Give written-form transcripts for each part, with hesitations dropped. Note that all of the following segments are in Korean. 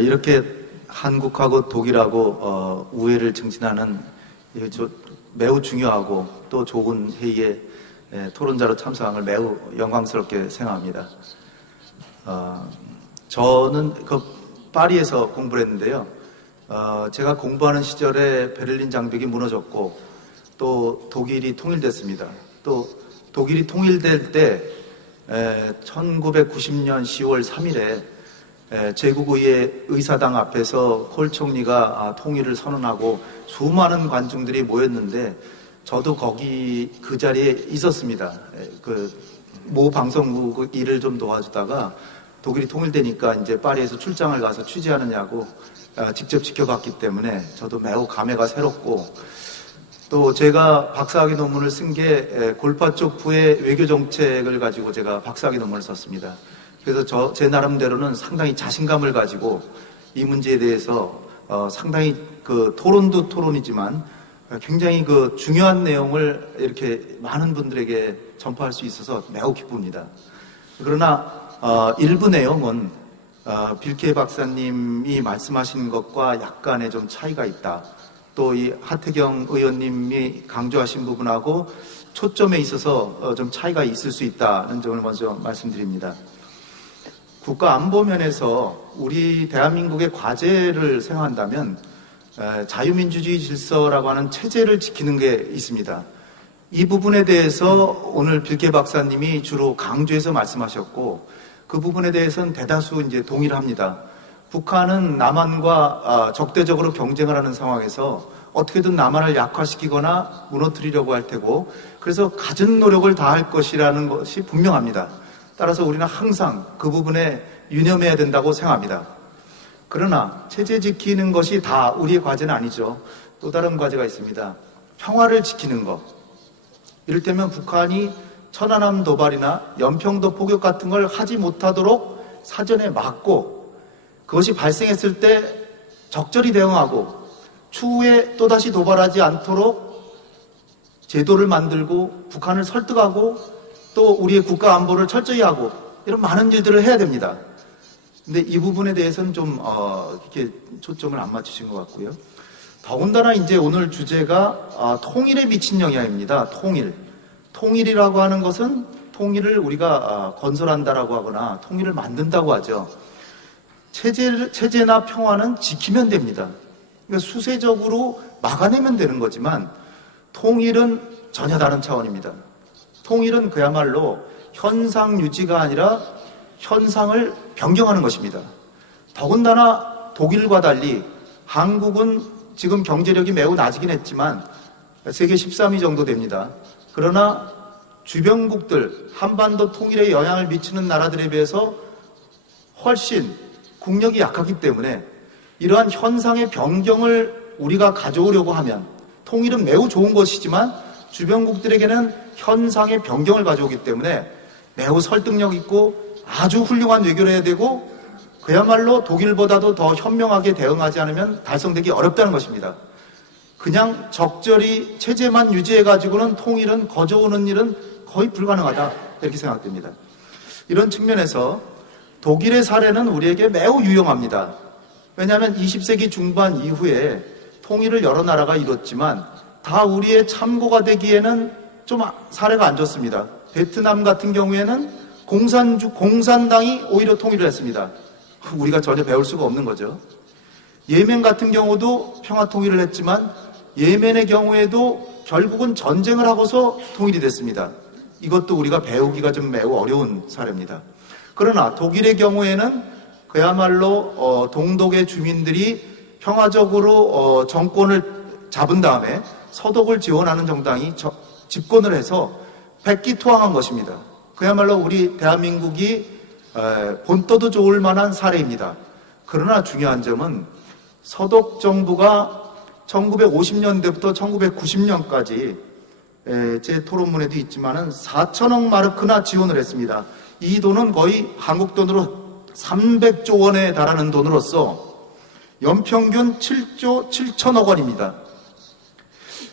이렇게 한국하고 독일하고 우애를 증진하는 매우 중요하고 또 좋은 회의에 토론자로 참석한 걸 매우 영광스럽게 생각합니다. 저는 파리에서 공부를 했는데요. 제가 공부하는 시절에 베를린 장벽이 무너졌고 또 독일이 통일됐습니다. 또 독일이 통일될 때 1990년 10월 3일에 제국의회 의사당 앞에서 콜 총리가 통일을 선언하고 수많은 관중들이 모였는데 저도 거기 그 자리에 있었습니다. 모 방송국 일을 좀 도와주다가 독일이 통일되니까 이제 파리에서 출장을 가서 취재하느냐고 직접 지켜봤기 때문에 저도 매우 감회가 새롭고, 또 제가 박사학위 논문을 쓴 게 골바초프의 외교 정책을 가지고 제가 박사학위 논문을 썼습니다. 그래서 제 나름대로는 상당히 자신감을 가지고 이 문제에 대해서 상당히 토론도 토론이지만 굉장히 중요한 내용을 이렇게 많은 분들에게 전파할 수 있어서 매우 기쁩니다. 그러나 일부 내용은 빌케 박사님이 말씀하신 것과 약간의 좀 차이가 있다. 또 이 하태경 의원님이 강조하신 부분하고 초점에 있어서 좀 차이가 있을 수 있다는 점을 먼저 말씀드립니다. 국가 안보 면에서 우리 대한민국의 과제를 생각한다면 자유민주주의 질서라고 하는 체제를 지키는 게 있습니다. 이 부분에 대해서 오늘 빌케 박사님이 주로 강조해서 말씀하셨고, 그 부분에 대해서는 대다수 이제 동의를 합니다. 북한은 남한과 적대적으로 경쟁을 하는 상황에서 어떻게든 남한을 약화시키거나 무너뜨리려고 할 테고, 그래서 갖은 노력을 다할 것이라는 것이 분명합니다. 따라서 우리는 항상 그 부분에 유념해야 된다고 생각합니다. 그러나 체제 지키는 것이 다 우리의 과제는 아니죠. 또 다른 과제가 있습니다. 평화를 지키는 것. 이를테면 북한이 천안함 도발이나 연평도 포격 같은 걸 하지 못하도록 사전에 막고, 그것이 발생했을 때 적절히 대응하고 추후에 또다시 도발하지 않도록 제도를 만들고 북한을 설득하고 또 우리의 국가 안보를 철저히 하고, 이런 많은 일들을 해야 됩니다. 근데 이 부분에 대해서는 좀 이렇게 초점을 안 맞추신 것 같고요. 더군다나 이제 오늘 주제가 통일에 미친 영향입니다. 통일이라고 하는 것은 통일을 우리가 건설한다라고 하거나 통일을 만든다고 하죠. 체제나 평화는 지키면 됩니다. 그러니까 수세적으로 막아내면 되는 거지만 통일은 전혀 다른 차원입니다. 통일은 그야말로 현상 유지가 아니라 현상을 변경하는 것입니다. 더군다나 독일과 달리 한국은 지금 경제력이 매우 낮이긴 했지만 세계 13위 정도 됩니다. 그러나 주변국들, 한반도 통일에 영향을 미치는 나라들에 비해서 훨씬 국력이 약하기 때문에 이러한 현상의 변경을 우리가 가져오려고 하면, 통일은 매우 좋은 것이지만 주변국들에게는 현상의 변경을 가져오기 때문에 매우 설득력 있고 아주 훌륭한 외교를 해야 되고, 그야말로 독일보다도 더 현명하게 대응하지 않으면 달성되기 어렵다는 것입니다. 그냥 적절히 체제만 유지해가지고는 통일은 거저오는 일은 거의 불가능하다, 이렇게 생각됩니다. 이런 측면에서 독일의 사례는 우리에게 매우 유용합니다. 왜냐하면 20세기 중반 이후에 통일을 여러 나라가 이뤘지만 다 우리의 참고가 되기에는 좀 사례가 안 좋습니다. 베트남 같은 경우에는 공산당이 오히려 통일을 했습니다. 우리가 전혀 배울 수가 없는 거죠. 예멘 같은 경우도 평화 통일을 했지만 예멘의 경우에도 결국은 전쟁을 하고서 통일이 됐습니다. 이것도 우리가 배우기가 좀 매우 어려운 사례입니다. 그러나 독일의 경우에는 그야말로 동독의 주민들이 평화적으로 정권을 잡은 다음에 서독을 지원하는 정당이 집권을 해서 백기투항한 것입니다. 그야말로 우리 대한민국이 본떠도 좋을 만한 사례입니다. 그러나 중요한 점은 서독 정부가 1950년대부터 1990년까지 제 토론문에도 있지만은 4천억 마르크나 지원을 했습니다. 이 돈은 거의 한국 돈으로 300조 원에 달하는 돈으로서 연평균 7조 7천억 원입니다.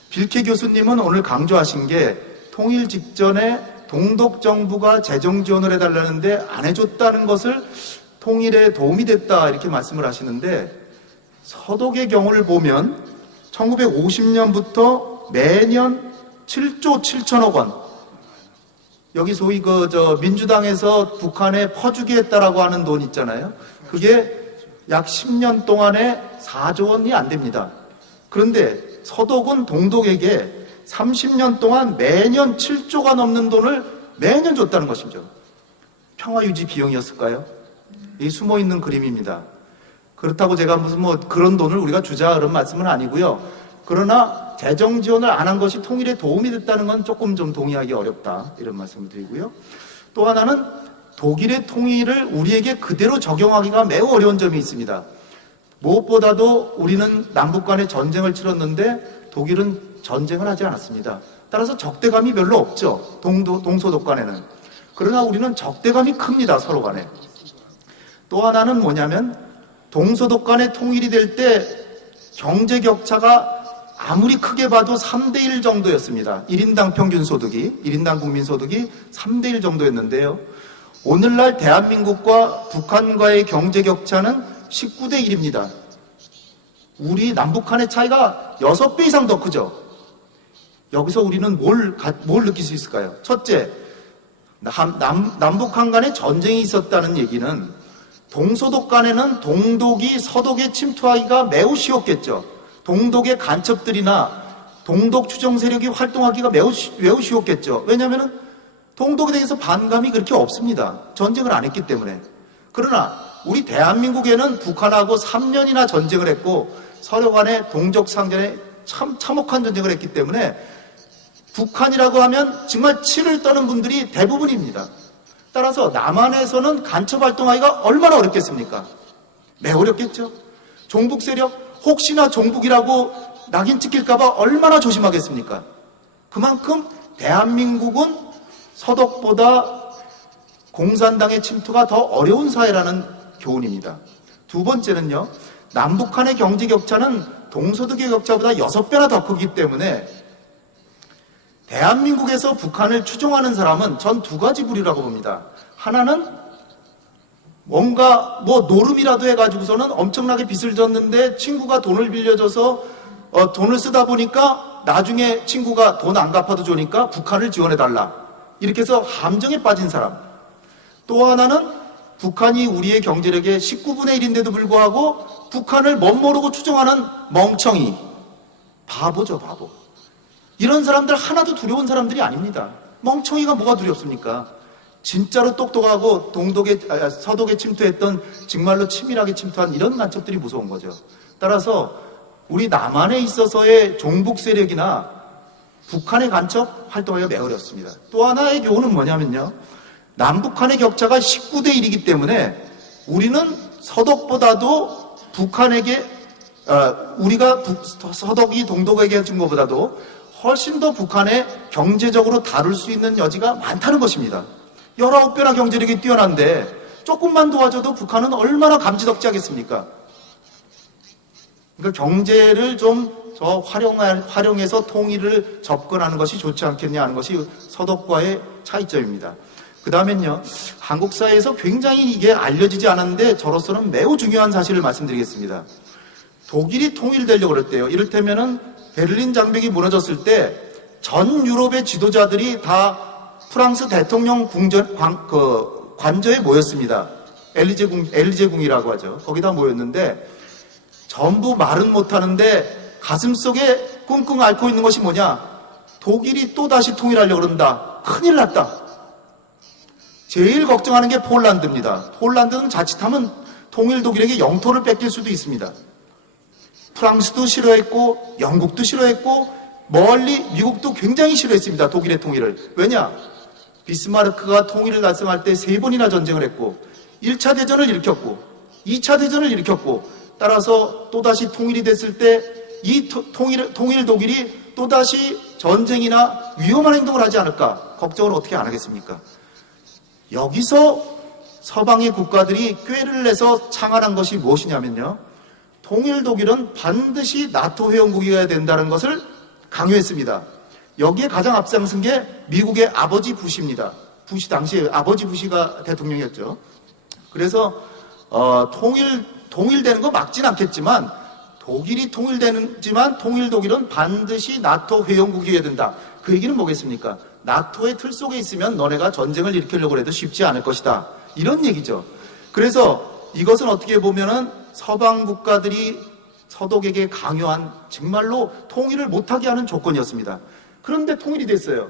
빌케 교수님은 오늘 강조하신 게 통일 직전에 동독 정부가 재정 지원을 해달라는데 안 해줬다는 것을 통일에 도움이 됐다 이렇게 말씀을 하시는데, 서독의 경우를 보면 1950년부터 매년 7조 7천억 원, 여기 소위 민주당에서 북한에 퍼주기 했다라고 하는 돈 있잖아요. 그게 약 10년 동안에 4조 원이 안 됩니다. 그런데 서독은 동독에게 30년 동안 매년 7조가 넘는 돈을 매년 줬다는 것이죠. 평화유지 비용이었을까요? 이 숨어있는 그림입니다. 그렇다고 제가 무슨 그런 돈을 우리가 주자 그런 말씀은 아니고요. 그러나 재정 지원을 안 한 것이 통일에 도움이 됐다는 건 조금 좀 동의하기 어렵다 이런 말씀을 드리고요. 또 하나는 독일의 통일을 우리에게 그대로 적용하기가 매우 어려운 점이 있습니다. 무엇보다도 우리는 남북 간의 전쟁을 치렀는데 독일은 전쟁을 하지 않았습니다. 따라서 적대감이 별로 없죠. 동서독 간에는. 그러나 우리는 적대감이 큽니다. 서로 간에. 또 하나는 뭐냐면 동서독 간의 통일이 될 때 경제 격차가 아무리 크게 봐도 3대1 정도였습니다. 1인당 평균 소득이, 1인당 국민 소득이 3대1 정도였는데요. 오늘날 대한민국과 북한과의 경제 격차는 19대1입니다. 우리 남북한의 차이가 6배 이상 더 크죠. 여기서 우리는 뭘 느낄 수 있을까요? 첫째, 남북한 간에 전쟁이 있었다는 얘기는 동서독 간에는 동독이 서독에 침투하기가 매우 쉬웠겠죠. 동독의 간첩들이나 동독 추정 세력이 활동하기가 매우 쉬웠겠죠. 왜냐하면 동독에 대해서 반감이 그렇게 없습니다. 전쟁을 안 했기 때문에. 그러나 우리 대한민국에는 북한하고 3년이나 전쟁을 했고 서로 간에 동족 상전에 참혹한 전쟁을 했기 때문에 북한이라고 하면 정말 치를 떠는 분들이 대부분입니다. 따라서 남한에서는 간첩 활동하기가 얼마나 어렵겠습니까? 매우 어렵겠죠. 종북 세력, 혹시나 종북이라고 낙인 찍힐까봐 얼마나 조심하겠습니까? 그만큼 대한민국은 서독보다 공산당의 침투가 더 어려운 사회라는 교훈입니다. 두 번째는요, 남북한의 경제 격차는 동서독의 격차보다 6배나 더 크기 때문에 대한민국에서 북한을 추종하는 사람은 전 두 가지 부류라고 봅니다. 하나는 뭔가 노름이라도 해가지고서는 엄청나게 빚을 졌는데 친구가 돈을 빌려줘서 돈을 쓰다 보니까 나중에 친구가 돈 안 갚아도 좋으니까 북한을 지원해달라. 이렇게 해서 함정에 빠진 사람. 또 하나는 북한이 우리의 경제력의 19분의 1인데도 불구하고 북한을 멋모르고 추종하는 멍청이. 바보죠, 바보. 이런 사람들 하나도 두려운 사람들이 아닙니다. 멍청이가 뭐가 두렵습니까? 진짜로 똑똑하고 서독에 침투했던 정말로 치밀하게 침투한 이런 간첩들이 무서운 거죠. 따라서 우리 남한에 있어서의 종북 세력이나 북한의 간첩 활동하기가 매우 어렵습니다. 또 하나의 교훈은 뭐냐면요. 남북한의 격차가 19대 1이기 때문에 우리는 서독보다도 북한에게 우리가 서독이 동독에게 준 것보다도 훨씬 더 북한에 경제적으로 다룰 수 있는 여지가 많다는 것입니다. 19배나 경제력이 뛰어난데 조금만 도와줘도 북한은 얼마나 감지덕지하겠습니까? 그러니까 경제를 좀 더 활용해서 통일을 접근하는 것이 좋지 않겠냐 하는 것이 서독과의 차이점입니다. 그 다음엔요, 한국 사회에서 굉장히 이게 알려지지 않았는데 저로서는 매우 중요한 사실을 말씀드리겠습니다. 독일이 통일되려고 그랬대요. 이를테면은 베를린 장벽이 무너졌을 때 전 유럽의 지도자들이 다 프랑스 대통령 관저에 모였습니다. 엘리제궁이라고 하죠. 거기다 모였는데 전부 말은 못하는데 가슴속에 끙끙 앓고 있는 것이 뭐냐? 독일이 또다시 통일하려고 그런다. 큰일 났다. 제일 걱정하는 게 폴란드입니다. 폴란드는 자칫하면 통일 독일에게 영토를 뺏길 수도 있습니다. 프랑스도 싫어했고 영국도 싫어했고 멀리 미국도 굉장히 싫어했습니다. 독일의 통일을. 왜냐? 비스마르크가 통일을 달성할 때 3번이나 전쟁을 했고 1차 대전을 일으켰고 2차 대전을 일으켰고 따라서 또다시 통일이 됐을 때 이 통일 독일이 또다시 전쟁이나 위험한 행동을 하지 않을까 걱정을 어떻게 안 하겠습니까? 여기서 서방의 국가들이 꾀를 내서 창안한 것이 무엇이냐면요. 통일 독일은 반드시 나토 회원국이어야 된다는 것을 강요했습니다. 여기에 가장 앞장선 게 미국의 아버지 부시입니다. 부시 당시에 아버지 부시가 대통령이었죠. 그래서 통일되는 거 막진 않겠지만 독일이 통일되지만 통일 독일은 반드시 나토 회원국이어야 된다. 그 얘기는 뭐겠습니까? 나토의 틀 속에 있으면 너네가 전쟁을 일으키려고 해도 쉽지 않을 것이다. 이런 얘기죠. 그래서 이것은 어떻게 보면은 서방 국가들이 서독에게 강요한 정말로 통일을 못하게 하는 조건이었습니다. 그런데 통일이 됐어요.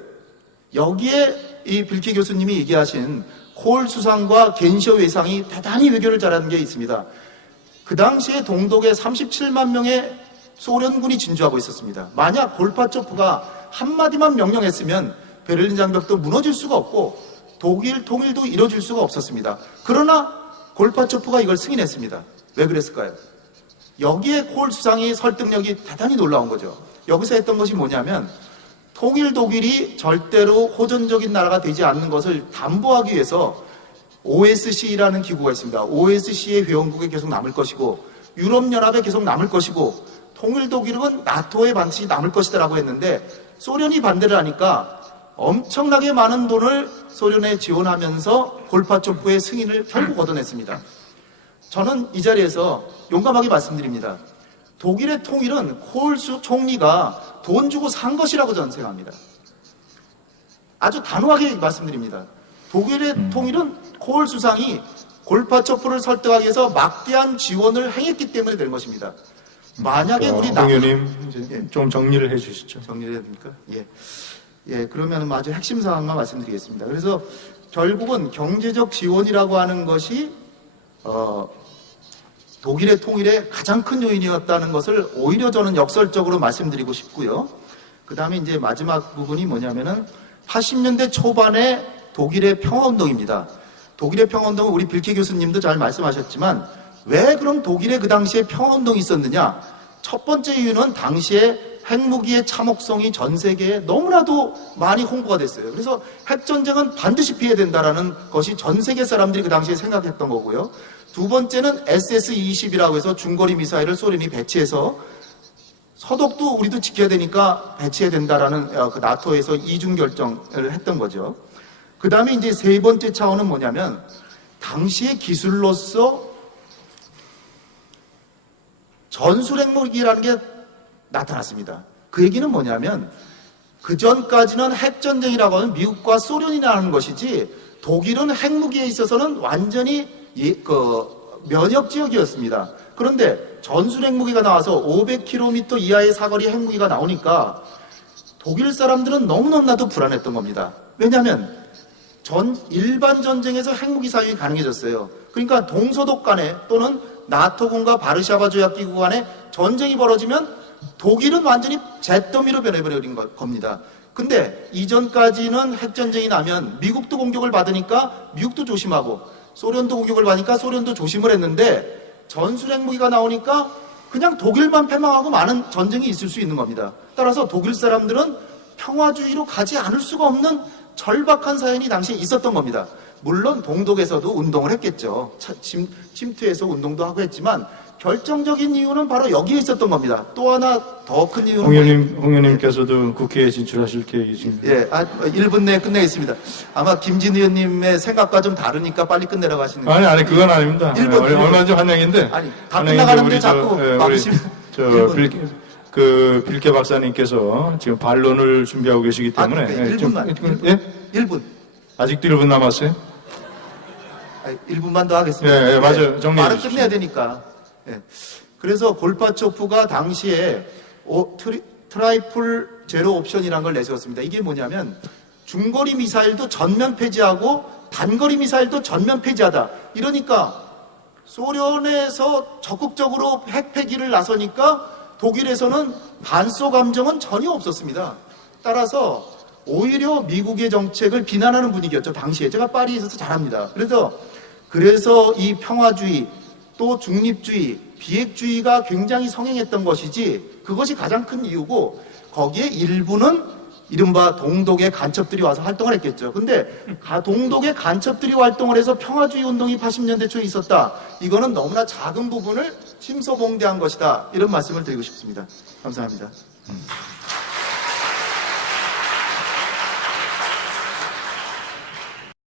여기에 이 빌케 교수님이 얘기하신 콜 수상과 겐셔 외상이 대단히 외교를 잘하는 게 있습니다. 그 당시에 동독에 37만 명의 소련군이 진주하고 있었습니다. 만약 골바초프가 한마디만 명령했으면 베를린 장벽도 무너질 수가 없고 독일 통일도 이뤄질 수가 없었습니다. 그러나 골바초프가 이걸 승인했습니다. 왜 그랬을까요? 여기에 콜 수상의 설득력이 대단히 놀라운 거죠. 여기서 했던 것이 뭐냐면 통일 독일이 절대로 호전적인 나라가 되지 않는 것을 담보하기 위해서 OSCE라는 기구가 있습니다. OSCE의 회원국에 계속 남을 것이고 유럽연합에 계속 남을 것이고 통일 독일은 나토에 반드시 남을 것이다라고 했는데 소련이 반대를 하니까 엄청나게 많은 돈을 소련에 지원하면서 골바초프의 승인을 결국 얻어냈습니다. 저는 이 자리에서 용감하게 말씀드립니다. 독일의 통일은 콜 총리가 돈 주고 산 것이라고 저는 생각합니다. 아주 단호하게 말씀드립니다. 독일의 통일은 콜 수상이 골바초프를 설득하기 위해서 막대한 지원을 행했기 때문에 된 것입니다. 만약에 우리 홍 의원님 이제 좀 정리를 해주시죠. 정리를 해야 됩니까? 예, 그러면 아주 핵심 사항만 말씀드리겠습니다. 그래서 결국은 경제적 지원이라고 하는 것이 독일의 통일의 가장 큰 요인이었다는 것을 오히려 저는 역설적으로 말씀드리고 싶고요. 그 다음에 이제 마지막 부분이 뭐냐면은 80년대 초반에 독일의 평화운동입니다. 독일의 평화운동은 우리 빌케 교수님도 잘 말씀하셨지만 왜 그럼 독일에 그 당시에 평화운동이 있었느냐? 첫 번째 이유는 당시에 핵무기의 참혹성이 전 세계에 너무나도 많이 홍보가 됐어요. 그래서 핵전쟁은 반드시 피해야 된다라는 것이 전 세계 사람들이 그 당시에 생각했던 거고요. 두 번째는 SS-20이라고 해서 중거리 미사일을 소련이 배치해서 서독도 우리도 지켜야 되니까 배치해야 된다라는 그 나토에서 이중 결정을 했던 거죠. 그 다음에 이제 세 번째 차원은 뭐냐면 당시의 기술로서 전술핵무기라는 게 나타났습니다. 그 얘기는 뭐냐면 그 전까지는 핵전쟁이라고 하면 미국과 소련이 나는 것이지 독일은 핵무기에 있어서는 완전히 면역 지역이었습니다. 그런데 전술핵무기가 나와서 500km 이하의 사거리 핵무기가 나오니까 독일 사람들은 너무너무나도 불안했던 겁니다. 왜냐하면 일반 전쟁에서 핵무기 사용이 가능해졌어요. 그러니까 동서독 간에 또는 나토군과 바르샤바 조약기구 간에 전쟁이 벌어지면 독일은 완전히 잿더미로 변해버린 겁니다. 근데 이전까지는 핵전쟁이 나면 미국도 공격을 받으니까 미국도 조심하고 소련도 공격을 받으니까 소련도 조심을 했는데 전술핵무기가 나오니까 그냥 독일만 패망하고 많은 전쟁이 있을 수 있는 겁니다. 따라서 독일 사람들은 평화주의로 가지 않을 수가 없는 절박한 사연이 당시에 있었던 겁니다. 물론 동독에서도 운동을 했겠죠. 침투해서 운동도 하고 했지만 결정적인 이유는 바로 여기에 있었던 겁니다. 또 하나 더 큰 이유는 홍 의원님께서도 국회에 진출하실 계획이십니다. 예, 1분 내에 끝내겠습니다. 아마 김진 의원님의 생각과 좀 다르니까 빨리 끝내라고 하시는 거예요. 아니 그건 아닙니다. 1분, 얼마 전 환영인데. 아니 다 끝나가는데 자꾸 막으시면. 빌케 박사님께서 지금 반론을 준비하고 계시기 때문에. 1분만. 예? 1분. 아직도 1분 남았어요? 1분만 더 하겠습니다. 예, 맞아요. 정리해 말은 주십시오. 끝내야 되니까. 예. 그래서 골바초프가 당시에 트라이플 제로 옵션이라는 걸 내세웠습니다. 이게 뭐냐면 중거리 미사일도 전면 폐지하고 단거리 미사일도 전면 폐지하다. 이러니까 소련에서 적극적으로 핵 폐기를 나서니까 독일에서는 반소 감정은 전혀 없었습니다. 따라서 오히려 미국의 정책을 비난하는 분위기였죠. 당시에. 제가 파리에 있어서 잘 압니다. 그래서 이 평화주의 또 중립주의, 비핵주의가 굉장히 성행했던 것이지 그것이 가장 큰 이유고 거기에 일부는 이른바 동독의 간첩들이 와서 활동을 했겠죠. 근데 동독의 간첩들이 활동을 해서 평화주의 운동이 80년대 초에 있었다. 이거는 너무나 작은 부분을 침소봉대한 것이다. 이런 말씀을 드리고 싶습니다. 감사합니다.